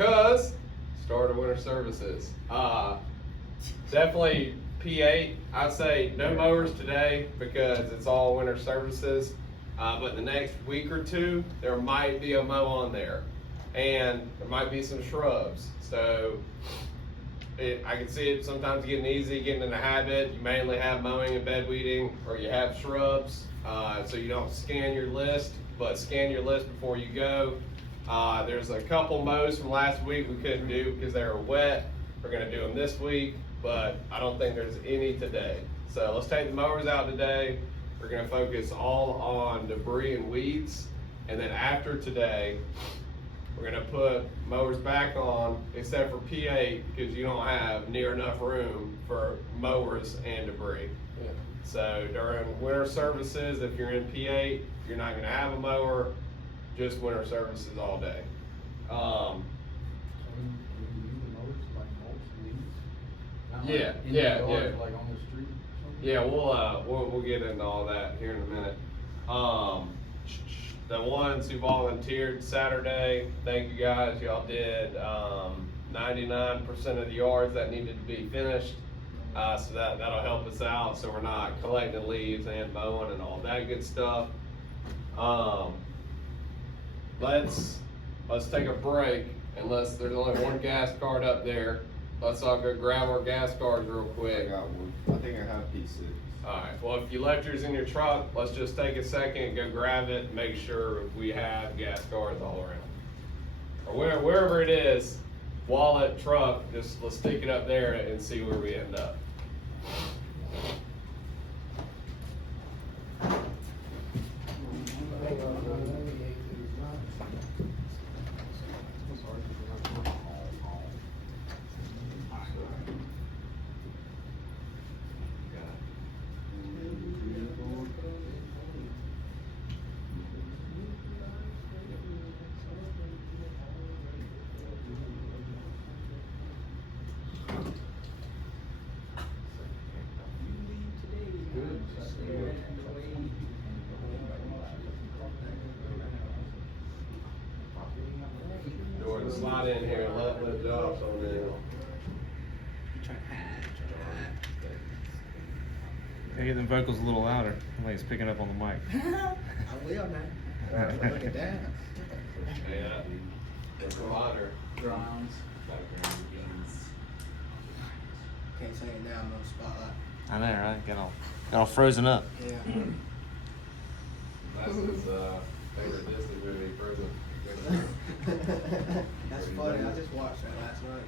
Because start of winter services. Definitely P8. I'd say no mowers today because it's all winter services. But the next week or two, there might be a mow on there, and there might be some shrubs. So I can see it sometimes getting easy, getting in the habit. You mainly have mowing and bed weeding, or you have shrubs. So you don't scan your list, but scan your list before you go. There's a couple mows from last week we couldn't do because they were wet. We're gonna do them this week, but I don't think there's any today. So let's take the mowers out today. We're gonna focus all on debris and weeds. And then after today, we're gonna put mowers back on, except for P8, because you don't have near enough room for mowers and debris. Yeah. So during winter services, if you're in P8, you're not gonna have a mower, just winter services all day. Yeah. Like on the street or something? Yeah, we'll get into all that here in a minute. The ones who volunteered Saturday, thank you guys. Y'all did 99% of the yards that needed to be finished. So that'll help us out. So we're not collecting leaves and mowing and all that good stuff. Let's take a break, unless there's only one gas card up there. Let's all go grab our gas cards real I quick. got one. I think I have P6. Alright, well, if you left yours in your truck, let's just take a second, go grab it, and make sure we have gas cards all around. Or wherever it is, wallet, truck, just let's stick it up there and see where we end up. Jordan, slide in here and let Josh on in. Gotta get them vocals a little louder. Like it's picking up on the mic. I will now. Look at that. Yeah. The provider. Drawings. Can't take it down on the spotlight. I know, right? Got all frozen up. Yeah. That's his favorite Disney movie, Frozen. That's funny. I just watched that last night.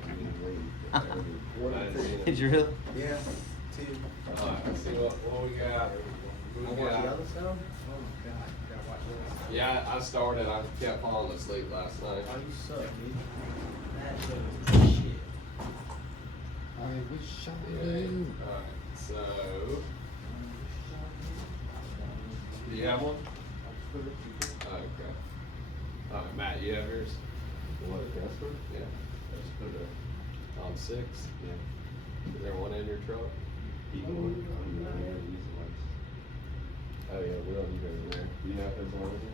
Did you really? Yeah. Two. Alright, let's see what we got. I watched Yellowstone. Oh my god. You gotta watch this. Yeah, I started. I kept falling asleep last night. Oh, you suck, dude. That show is shit. I wish I Yeah. knew. Alright, so do you have one? Okay. Alright, Matt, you have yours? What, Casper? Yeah. Let's put it on 6. Yeah. Is there one in your truck? P1. I'm not gonna use it once. Oh yeah, we don't need it in there. You have his one in there?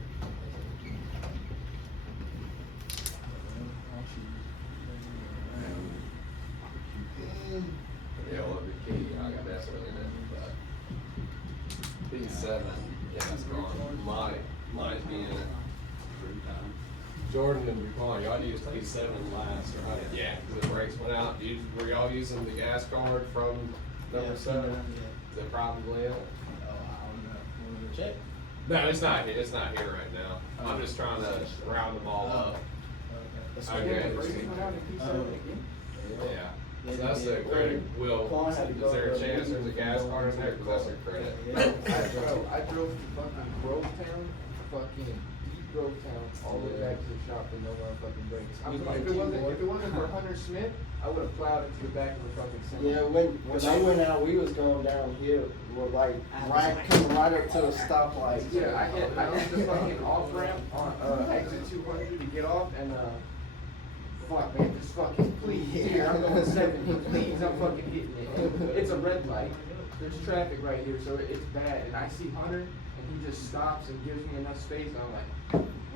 Yeah, well, the key, I got that one in it, but P7, yeah, it's gone. Might be in it. Jordan and Paul, y'all used P7 last, right? Yeah, because the brakes went out. Were y'all using the gas card from number 7? Is it probably in it? Oh, I don't know. Want to check? No, it's not. It's not here right now. I'm just trying to round them all up. Okay. Yeah. So that's the credit. Will, is there a chance there's a gas card in there? Because that's a credit. I drove to fucking Grovetown, fucking deep Grovetown, all the way back to the shop with no fucking brakes. If it wasn't for Hunter Smith, I would have plowed into the back of the fucking semi. Yeah, when I went out, we was going downhill. We're like coming right up to the stoplight. Yeah, I hit the fucking off ramp on exit 200 to get off, and fuck man, just fucking please, dude, I'm going 70, please, I'm fucking hitting it. It's a red light. There's traffic right here, so it's bad. And I see Hunter, and he just stops and gives me enough space, and I'm like,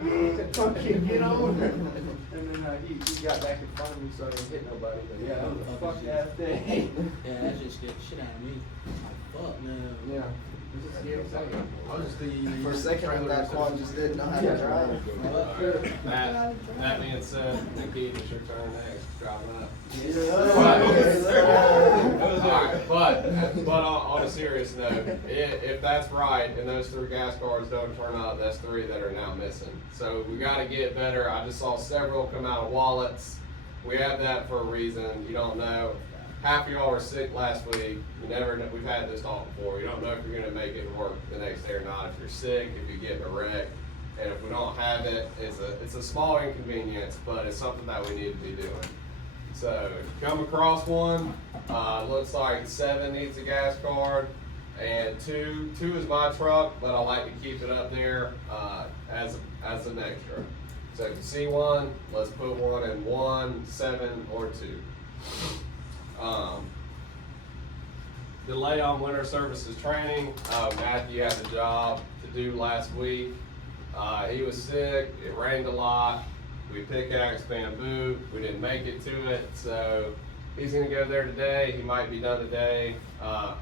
Fucking get over it. And then he got back in front of me so he didn't hit nobody. But yeah, it was a fuck ass day. Yeah, that just scared the shit out of me. Like, fuck, man. Yeah. It just scared the fuck out of me. I was the. For a second, I thought Quan just didn't know how to drive. Alright, that being said, Nikki, it's your turn next, drive up. Alright, but on a serious note, if that's right, and those 3 gas cards don't turn up, that's 3 that are now missing. So we gotta get better. I just saw several come out of wallets. We have that for a reason. You don't know. Half of y'all were sick last week. You never know. We've had this talk before. You don't know if you're gonna make it to work the next day or not. If you're sick, if you get in a wreck, and if we don't have it, it's a small inconvenience, but it's something that we need to be doing. So if you come across one, looks like 7 needs a gas card, and 2 is my truck, but I like to keep it up there as an extra. So if you see one, let's put one in 1, 7, or 2. Delay on winter services training. Matthew had a job to do last week. He was sick, it rained a lot. We pickaxe bamboo, we didn't make it to it, so he's gonna go there today. He might be done today.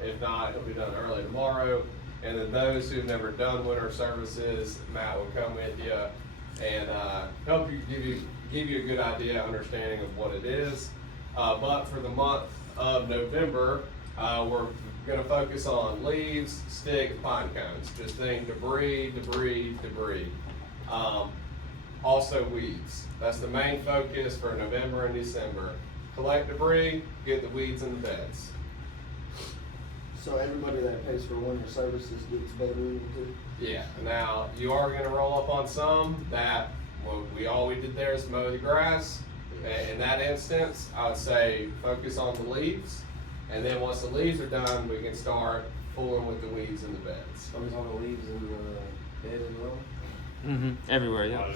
If not, he'll be done early tomorrow. And then those who've never done winter services, Matt will come with you and help you, give you a good idea, understanding of what it is. But for the month of November, we're gonna focus on leaves, sticks, pine cones. Just think debris. Also weeds. That's the main focus for November and December. Collect debris, get the weeds in the beds. So everybody that pays for winter services gets bedroom too? Yeah, now you are gonna roll up on some that, all we did there is mow the grass. In that instance, I would say focus on the leaves. And then once the leaves are done, we can start fooling with the weeds in the beds. Focus on the leaves in the bed as well? Mm-hmm. Everywhere, yeah.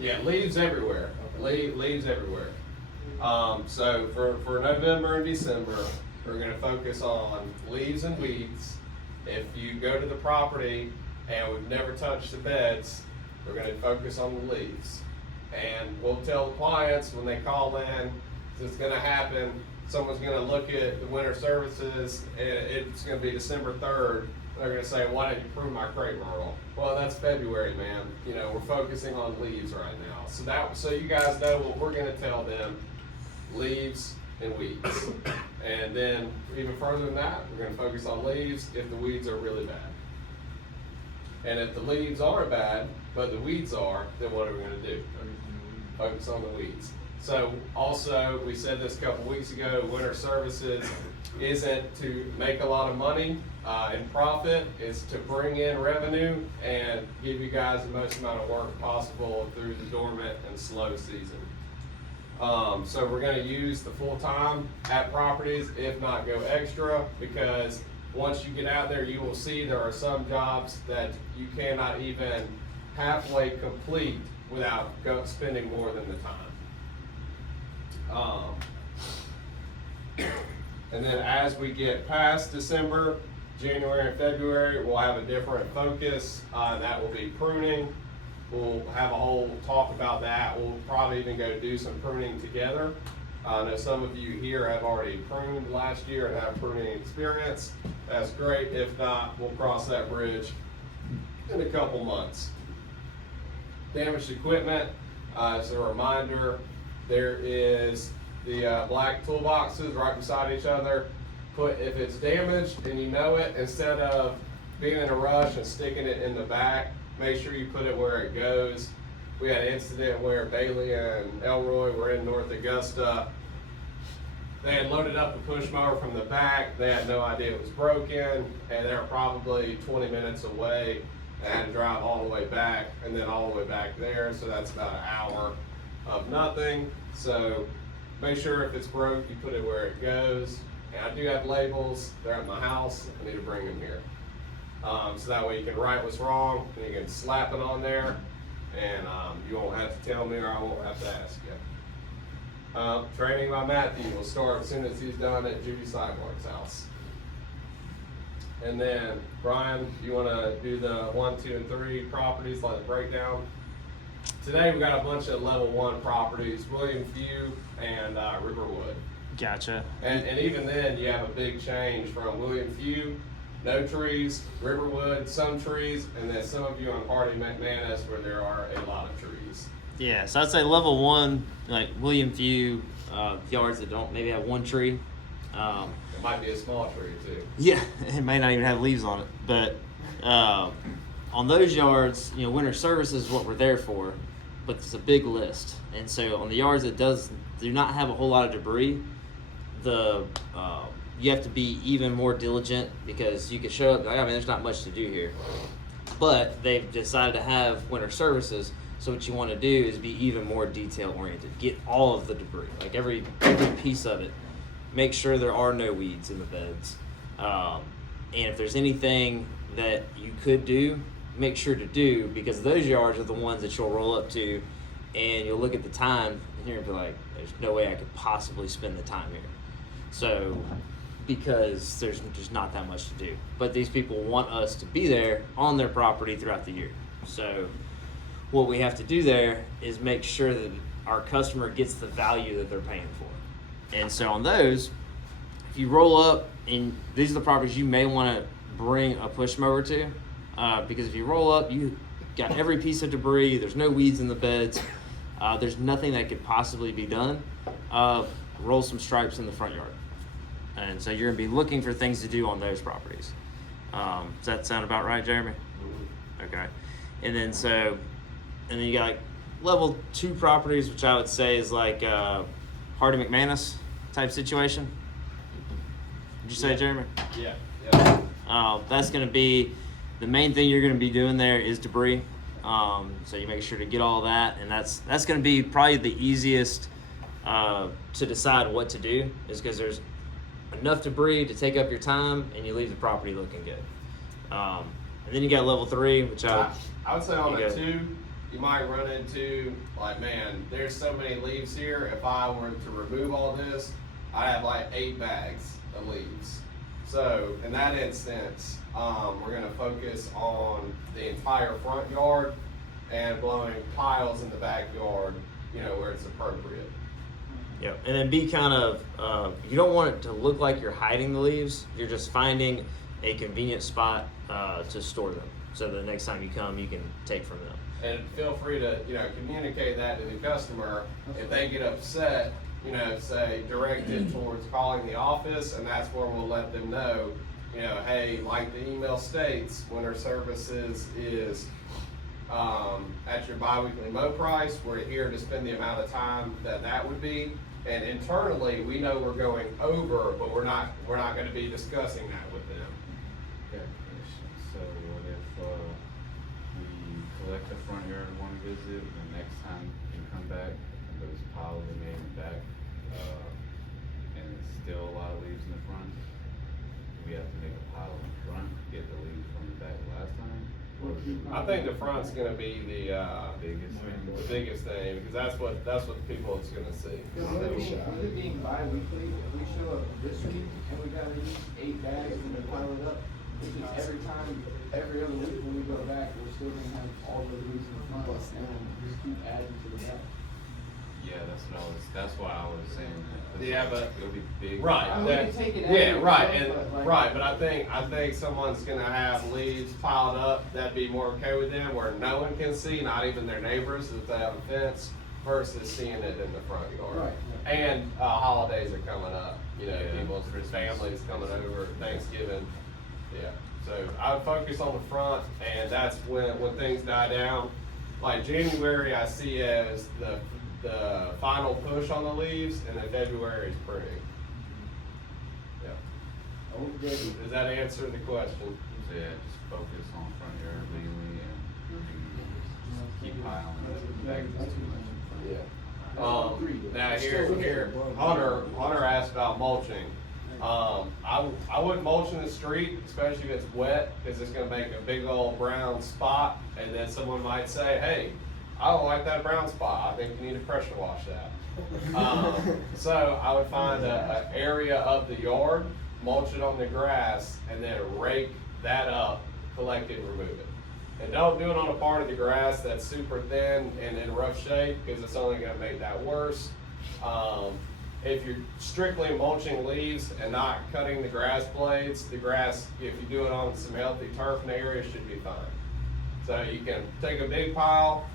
Yeah, leaves everywhere. Leaves everywhere. So for November and December, we're gonna focus on leaves and weeds. If you go to the property and we've never touched the beds, we're gonna focus on the leaves. And we'll tell the clients when they call in, it's gonna happen, someone's gonna look at the winter services, and it's gonna be December 3rd. They're gonna say, why didn't you prove my crate roll? Well, that's February, man. You know, we're focusing on leaves right now. So you guys know what we're gonna tell them, leaves and weeds. And then even further than that, we're gonna focus on leaves if the weeds are really bad. And if the leaves aren't bad, but the weeds are, then what are we gonna do? Focus on the weeds. So also, we said this a couple weeks ago, winter services isn't to make a lot of money in profit, it's to bring in revenue and give you guys the most amount of work possible through the dormant and slow season. So we're gonna use the full time at properties, if not go extra, because once you get out there, you will see there are some jobs that you cannot even halfway complete without spending more than the time. And then as we get past December, January and February, we'll have a different focus. That will be pruning. We'll have a whole talk about that. We'll probably even go do some pruning together. I know some of you here have already pruned last year and have pruning experience. That's great. If not, we'll cross that bridge in a couple months. Damaged equipment, as a reminder, there is the black toolboxes right beside each other. If it's damaged and you know it, instead of being in a rush and sticking it in the back, make sure you put it where it goes. We had an incident where Bailey and Elroy were in North Augusta. They had loaded up the push mower from the back. They had no idea it was broken, and they were probably 20 minutes away. They had to drive all the way back and then all the way back there, so that's about an hour of nothing. So make sure if it's broke, you put it where it goes. And I do have labels, they're at my house, I need to bring them here. So that way you can write what's wrong, and you can slap it on there, and you won't have to tell me or I won't have to ask you. Training by Matthew will start as soon as he's done at Judy Sidewalk's house. And then, Brian, you wanna do the 1, 2, and 3 properties, like the breakdown? Today we got a bunch of level 1 properties, William Few and Riverwood. Gotcha. And even then, you have a big change from William Few, no trees, Riverwood, some trees, and then some of you on Hardy McManus where there are a lot of trees. Yeah, so I'd say level 1, like William Few, yards that don't maybe have one tree. It might be a small tree too. Yeah, it may not even have leaves on it. But on those yards, you know, winter service is what we're there for, but it's a big list. And so on the yards that do not have a whole lot of debris, you have to be even more diligent because you could show up, I mean, there's not much to do here. But they've decided to have winter services, so what you want to do is be even more detail oriented. Get all of the debris, like every piece of it. Make sure there are no weeds in the beds. And if there's anything that you could do, make sure to do, because those yards are the ones that you'll roll up to and you'll look at the time and you're gonna be like, there's no way I could possibly spend the time here. So, because there's just not that much to do. But these people want us to be there on their property throughout the year. So what we have to do there is make sure that our customer gets the value that they're paying for. And so on those, if you roll up, and these are the properties you may want to bring a push mower to, because if you roll up, you got every piece of debris, there's no weeds in the beds, there's nothing that could possibly be done. Roll some stripes in the front yard. And so you're gonna be looking for things to do on those properties. Does that sound about right, Jeremy? Okay. And then you got like level 2 properties, which I would say is like Hardy McManus type situation. Would you say, Jeremy? Yeah. That's going to be the main thing you're going to be doing there is debris. So you make sure to get all that, and that's going to be probably the easiest to decide what to do, is because there's enough debris to take up your time, and you leave the property looking good. And then you got level 3, which I would say on you a go. 2, you might run into, like, man, there's so many leaves here. If I were to remove all this, I'd have like 8 bags of leaves. So in that instance, we're gonna focus on the entire front yard and blowing piles in the backyard, you know, where it's appropriate. Yep, and then be kind of, you don't want it to look like you're hiding the leaves. You're just finding a convenient spot to store them. So the next time you come, you can take from them. And feel free to, you know, communicate that to the customer. If they get upset, you know, say, direct it towards calling the office, and that's where we'll let them know, you know, hey, like the email states, winter services is at your biweekly mow price. We're here to spend the amount of time that would be. And internally, we know we're going over, but we're not going to be discussing that with them. Okay, so what if we collect the front yard in one visit, and the next time you come back, and there's a pile we made in the back, and it's still a lot of leaves in the front? Do we have to make a pile in the front to get the leaves from the back last time? Or do we- I think the front's going to be the biggest thing. biggest thing, because that's what the people is going to see. With it being bi-weekly, if we show up this week and we gotta use 8 bags and we pile it up, which is every other week when we go back, we're still gonna have all the leaves in the front and just keep adding to the back. Yeah, that's why I was saying that. 'cause Yeah, but- it'll be big. Right. I mean, we can take it out Yeah, of right, the and front, but, like- right, but I think someone's gonna have leaves piled up, that'd be more okay with them, where no one can see, not even their neighbors if they have a fence, versus seeing it in the front yard. Right. And, holidays are coming up, you know, Yeah, people's Christmas. families coming over, Thanksgiving, yeah. So I would focus on the front, and that's when things die down. Like January, I see as the final push on the leaves, and then February is pruning. Yeah. Does that answer the question? So yeah, just focus on front yard mainly and keep piling it back is too much. Yeah. Now here, Hunter asked about mulching. I wouldn't mulch in the street, especially if it's wet, because it's gonna make a big old brown spot, and then someone might say, hey, I don't like that brown spot, I think you need to pressure wash that. So I would find an area of the yard, mulch it on the grass, and then rake that up, collect it, and remove it. And don't do it on a part of the grass that's super thin and in rough shape, because it's only gonna make that worse. If you're strictly mulching leaves and not cutting the grass blades, the grass, if you do it on some healthy turf in the area, should be fine. So you can take a big pile,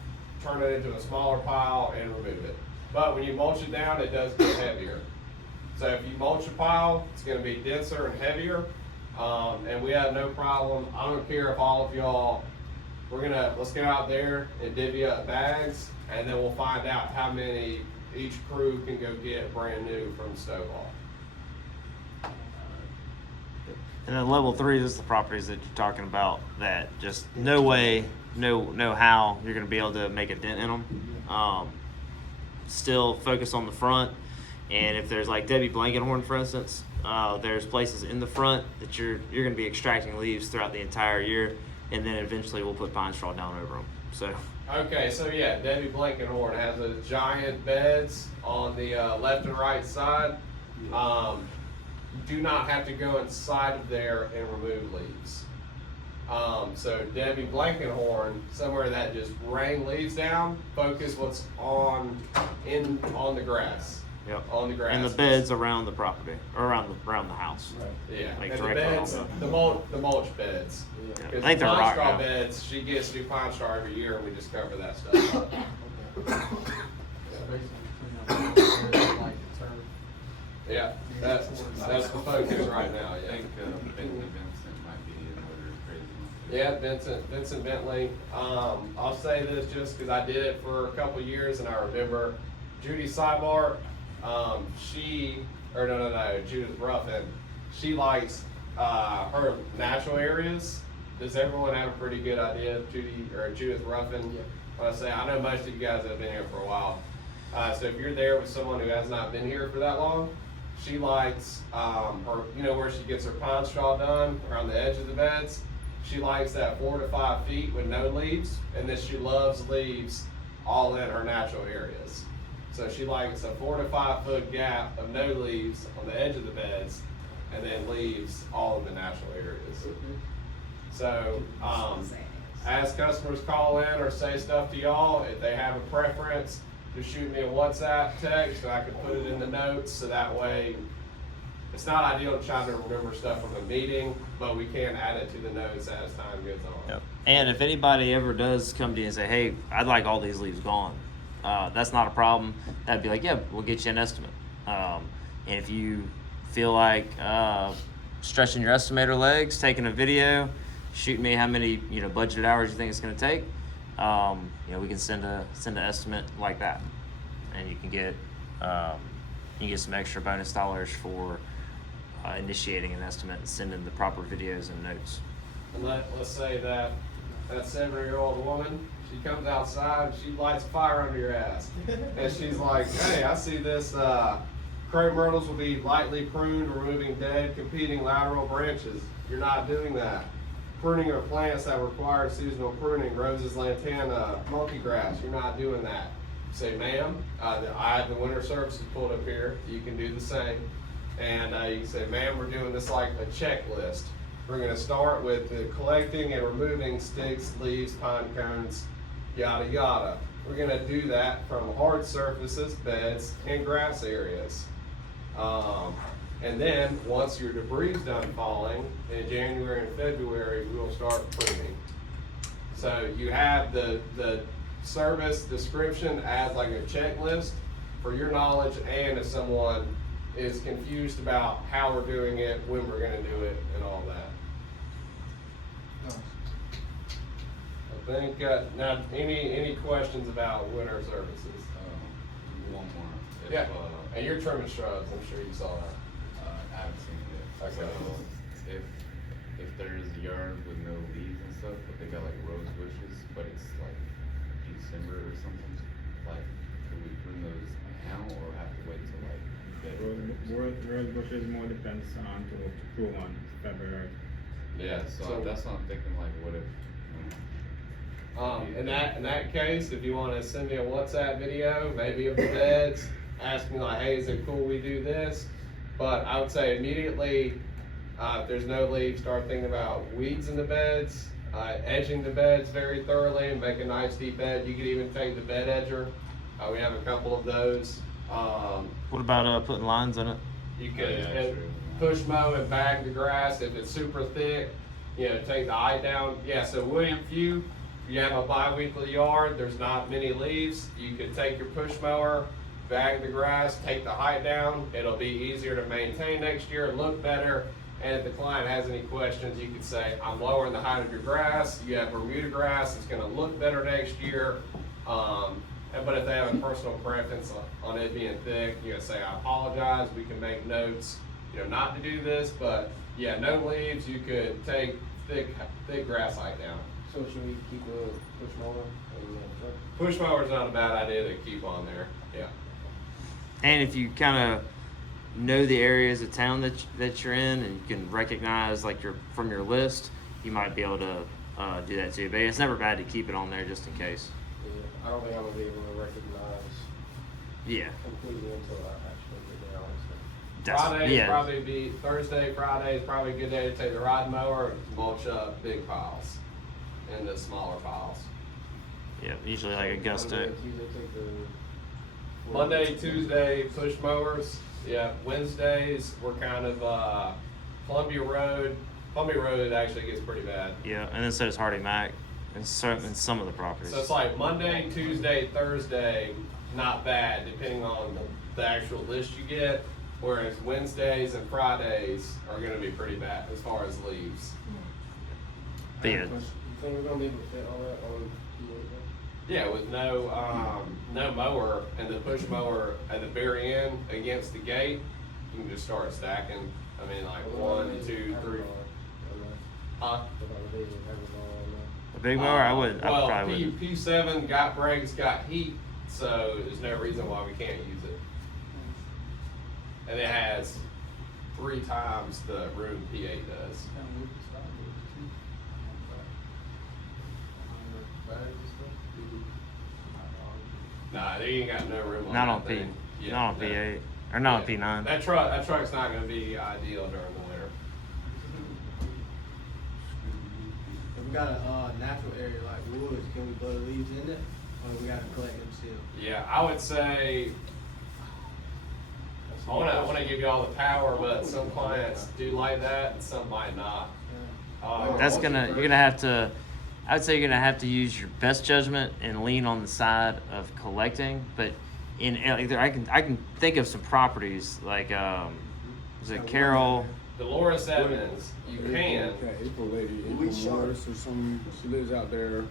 turn it into a smaller pile and remove it. But when you mulch it down, it does get heavier. So if you mulch a pile, it's gonna be denser and heavier. And we have no problem. I don't care if all of y'all, let's get out there and divvy up bags, and then we'll find out how many each crew can go get brand new from Stovall. And then level 3 is the properties that you're talking about that just no way, no how you're going to be able to make a dent in them. Still focus on the front. And if there's like Debbie Blankenhorn, for instance, there's places in the front that you're going to be extracting leaves throughout the entire year. And then eventually we'll put pine straw down over them. So. Okay, so yeah, Debbie Blankenhorn has those giant beds on the left and right side. Do not have to go inside of there and remove leaves. So Debbie Blankenhorn, somewhere that just rain leaves down, focus what's on the grass. Yep. On the grass. And the beds around the property, or around the house. Yeah, Like and the directly beds, on the mulch beds. Yeah. Because I the think they're pine rock straw now. beds, she gets to do pine straw every year, and we just cover that stuff. Yeah, that's the focus right now, I yeah. think Bentley Vincent might be another crazy one. Yeah, Vincent Bentley. I'll say this just because I did it for a couple years, and I remember Judy Seibart. Judith Ruffin. She likes her natural areas. Does everyone have a pretty good idea of Judith Ruffin? Yeah. When I say, I know most of you guys have been here for a while. So if you're there with someone who has not been here for that long, she likes where she gets her pine straw done around the edge of the beds. She likes that 4 to 5 feet with no leaves, and then she loves leaves all in her natural areas. So she likes a 4 to 5 foot gap of no leaves on the edge of the beds, and then leaves all in the natural areas. So, as customers call in or say stuff to y'all, if they have a preference, just shoot me a WhatsApp text, and I can put it in the notes, so that way, it's not ideal to try to remember stuff from a meeting, but we can add it to the notes as time goes on. Yep. And if anybody ever does come to you and say, hey, I'd like all these leaves gone, that's not a problem. That'd be like, yeah, we'll get you an estimate. And if you feel like stretching your estimator legs, taking a video, shoot me how many budgeted hours you think it's going to take. We can send an estimate like that, and you can get some extra bonus dollars for initiating an estimate and sending the proper videos and notes. And let's say that 7-year-old woman, she comes outside, she lights a fire under your ass. And she's like, hey, I see this, crepe myrtles will be lightly pruned, removing dead, competing lateral branches. You're not doing that. Pruning of plants that require seasonal pruning, roses, lantana, monkey grass, you're not doing that. You say, ma'am, I have the winter services pulled up here, you can do the same. And you can say, ma'am, we're doing this like a checklist. We're gonna start with the collecting and removing sticks, leaves, pine cones, yada yada. We're gonna do that from hard surfaces, beds, and grass areas. And then, once your debris is done falling, in January and February, we will start pruning. So you have the service description as like a checklist for your knowledge, and if someone is confused about how we're doing it, when we're gonna do it, and all that. I think, now, any questions about winter services? One more. If, Yeah, and you're trimming shrubs, I'm sure you saw that. I haven't seen it. Okay. So if there's a yard with no leaves and stuff, but they got like rose bushes, but it's like December or something, like could we prune those now or have to wait till like Rose bushes more depends on to prune on February. Yeah, so that's what I'm thinking, like what if In that case, if you wanna send me a WhatsApp video, maybe of the beds, ask me like, hey, is it cool we do this? But I would say immediately, if there's no leaves, start thinking about weeds in the beds, Edging the beds very thoroughly and make a nice deep bed. You could even take the bed edger. We have a couple of those. What about putting lines in it? You could Yeah, true. push mow and bag the grass if it's super thick. Take the height down. Yeah, so William Few, you have a bi-weekly yard, there's not many leaves. You could take your push mower, bag the grass, take the height down. It'll be easier to maintain next year, look better. And if the client has any questions, you could say, I'm lowering the height of your grass. You have Bermuda grass, it's gonna look better next year. But if they have a personal preference on it being thick, you can say, I apologize, we can make notes, not to do this, but yeah, no leaves, you could take thick grass height down. So should we keep a push mower? Push mower's not a bad idea to keep on there, yeah. And if you kind of know the areas of town that you're in, and you can recognize like from your list, you might be able to do that too. But it's never bad to keep it on there just in case. Yeah, I don't think I'm gonna be able to recognize Yeah. completely until I actually get there, honestly. Thursday, Friday is probably a good day to take the ride mower and mulch up big piles into smaller piles. Yeah, usually like a gusto. Monday, Tuesday, push mowers. Yeah, Wednesdays, we're kind of, Columbia Road. Columbia Road actually gets pretty bad. Yeah, and then so does Hardy Mac and some of the properties. So it's like Monday, Tuesday, Thursday, not bad, depending on the actual list you get. Whereas Wednesdays and Fridays are gonna be pretty bad as far as leaves. But yeah, You think we're gonna be able to fit all that on P8? Yeah, with no mower and the push mower at the very end against the gate, you can just start stacking. I mean, like 1, 2, 3. a big mower, I would. I Well, probably would. P7 got brakes, got heat, so there's no reason why we can't use it. And it has 3 times the room P8 does. Nah, they ain't got no room on Not that on P. thing. Yeah, Not on no. P8 or not on Yeah. P9. That truck's not gonna be ideal during the winter. If we got a natural area like woods, can we blow the leaves in it, or we gotta collect them still? Yeah, I would say, I wanna give you all the power, but some clients do like that and some might not. You're gonna have to. I would say you're gonna have to use your best judgment and lean on the side of collecting. But I can think of some properties like was it Carroll? Dolores Evans, you can. April lady, April Morris or something. She lives out there.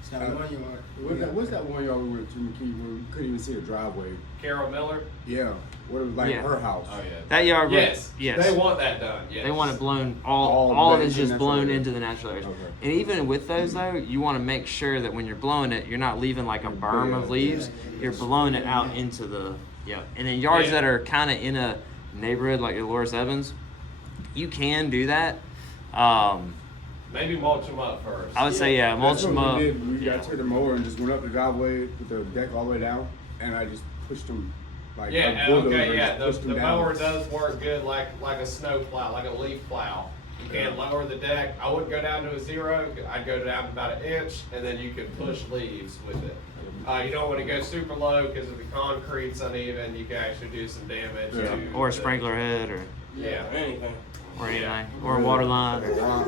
It's not one yard. What's that one y'all went to McKee where we couldn't even see the driveway? Carol Miller? Yeah, what it was like Yeah. her house. Oh, yeah. That yard. Yes, Yes. they want that done, yes. They want it blown. All All of it's into just natural blown area. into the natural areas. Okay. And even with those though, you want to make sure that when you're blowing it, you're not leaving like a berm of leaves. You're blowing it out into the And then yards Yeah. that are kind of in a neighborhood like Dolores Evans, you can do that. Maybe mulch them up first. I would say mulch That's them what up. we did. We Yeah. got to the mower and just went up the driveway with the deck all the way down, and I just pushed them like Yeah, a bulldozer, okay, yeah, just the pushed them down. mower does work good like a snow plow, like a leaf plow. You can lower the deck. I wouldn't go down to a 0. I'd go down about 1 inch, and then you could push leaves with it. You don't want to go super low because if the concrete's uneven, you can actually do some damage. Yeah. to Or a the- sprinkler head Yeah. Anything. or anything. Yeah. Or a water line or Yeah.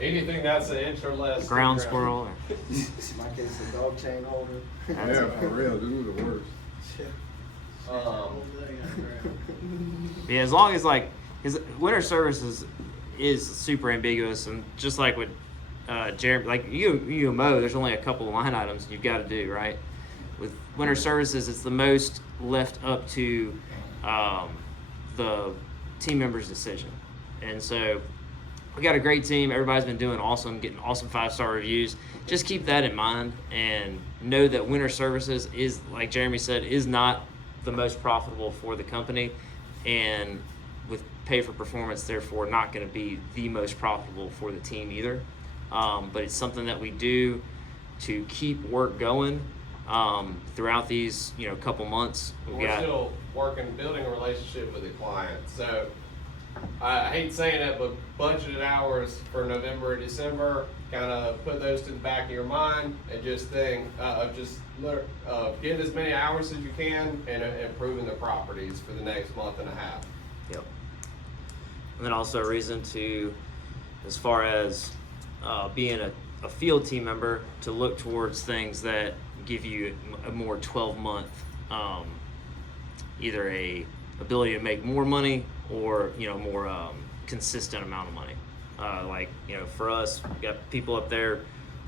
Anything that's 1 inch or less. ground squirrel. My case, a dog chain holder. Yeah, for real, this was the worst. Yeah, as long as because winter services is super ambiguous, and just like with Jeremy, like you mow, there's only a couple of line items you've got to do, right? With winter services, it's the most left up to the team member's decision, and so we got a great team. Everybody's been doing awesome, getting awesome 5-star reviews. Just keep that in mind and know that winter services is, like Jeremy said, is not the most profitable for the company, and with pay for performance, therefore not going to be the most profitable for the team either. But it's something that we do to keep work going throughout these couple months. We're still building a relationship with the client. So I hate saying it, but budgeted hours for November and December, kind of put those to the back of your mind and just think of getting as many hours as you can and improving the properties for the next month and a half. Yep. And then also a reason to, as far as being a field team member, to look towards things that give you a more 12-month, either a ability to make more money or, you know, more consistent amount of money. Like, you know, for us, we got people up there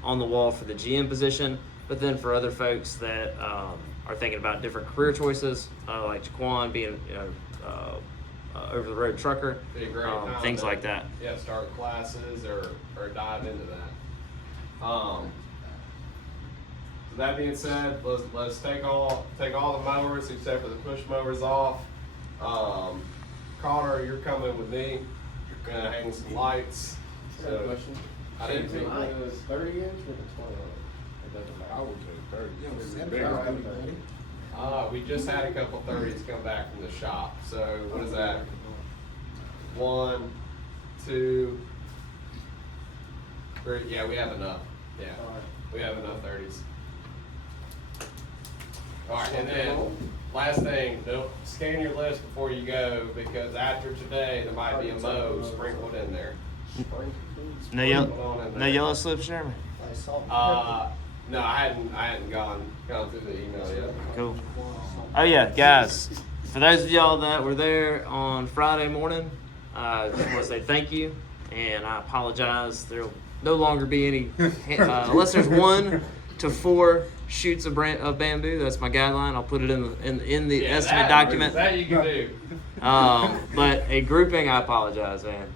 on the wall for the GM position, but then for other folks that are thinking about different career choices, like Jaquan being, you know, over the road trucker, Be a great time things to, like that. Yeah, start classes or dive into that. So that being said, let's take all the mowers except for the push mowers off. Connor, you're coming with me. You're gonna hang some lights. I got a question. I didn't Should think. it be the 30 inch or the 20 inch? It doesn't matter. I would take 30. You know, It's Santa bigger. Claus gonna be ready. We just had a couple 30s come back from the shop. So what is that? 1, 2, 3. Yeah, we have enough. Yeah, we have enough 30s. All right, and then last thing, don't scan your list before you go because after today there might be a mow sprinkled in there. No yellow slips, Jeremy. Like salt and No, I hadn't gone through the email yet. Cool. Oh yeah, guys. For those of y'all that were there on Friday morning, I just want to say thank you, and I apologize. There'll no longer be any, unless there's 1 to 4 shoots of bamboo. That's my guideline. I'll put it in the estimate document. That you can do. But a grouping, I apologize, man.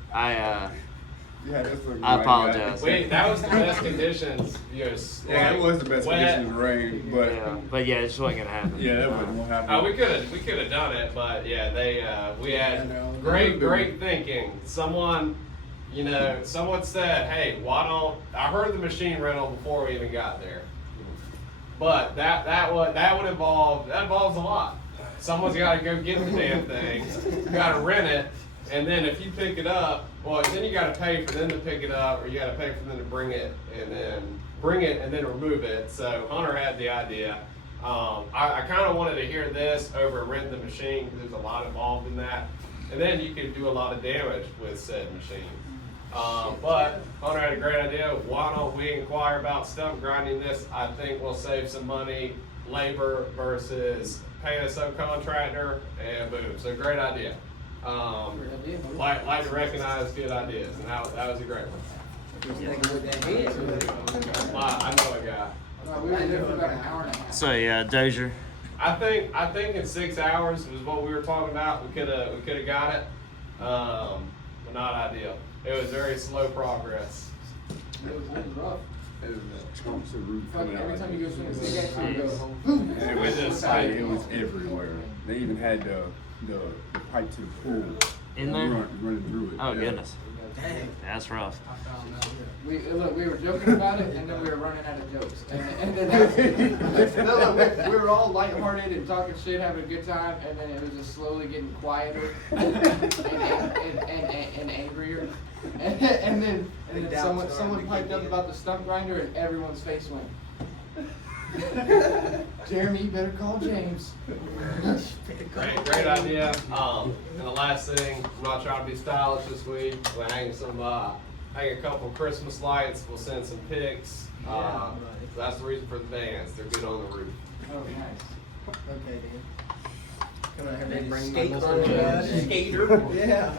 Yeah, that's what I apologize. Wait, that was the best conditions. Yeah, it was the best wet. conditions of rain, but But yeah, it just wasn't gonna happen. yeah, that wasn't what happened. We could have done it, but yeah, we had great thinking. Someone said, hey, why don't I heard the machine rental before we even got there. But that involves a lot. Someone's got to go get the damn thing, got to rent it, and then if you pick it up, well, then you got to pay for them to pick it up, or you got to pay for them to bring it and then remove it. So Hunter had the idea. I kind of wanted to hear this over renting the machine because there's a lot involved in that, and then you could do a lot of damage with said machine. But Hunter had a great idea. Why don't we inquire about stump grinding this? I think we'll save some money, labor versus paying a subcontractor, and boom. So great idea. Like to recognize good ideas, and that was a great one. I know a guy. We were there for about an hour and a half. So yeah, Dozier. I think in 6 hours was what we were talking about. We could have got it, but not ideal. It was very slow progress. It was rough. It was chunks of roof Fucking coming out. every time you go swing a big ass, you go home. And it was everywhere. They even had the pipe to the pool In there? running through it. Oh yeah. goodness. Dang. That's rough. We were joking about it, and then we were running out of jokes. And then we were all lighthearted and talking shit, having a good time, and then it was just slowly getting quieter and angrier. And then someone piped up about the stump grinder, and everyone's face went. Jeremy, you better call James. Great idea. And the last thing, I'm not trying to be stylish this week. We'll hang a couple Christmas lights. We'll send some pics. So that's the reason for the bands. They're good on the roof. Oh, nice. Okay, then. Can I have They any bring skate my on little skater? Yeah.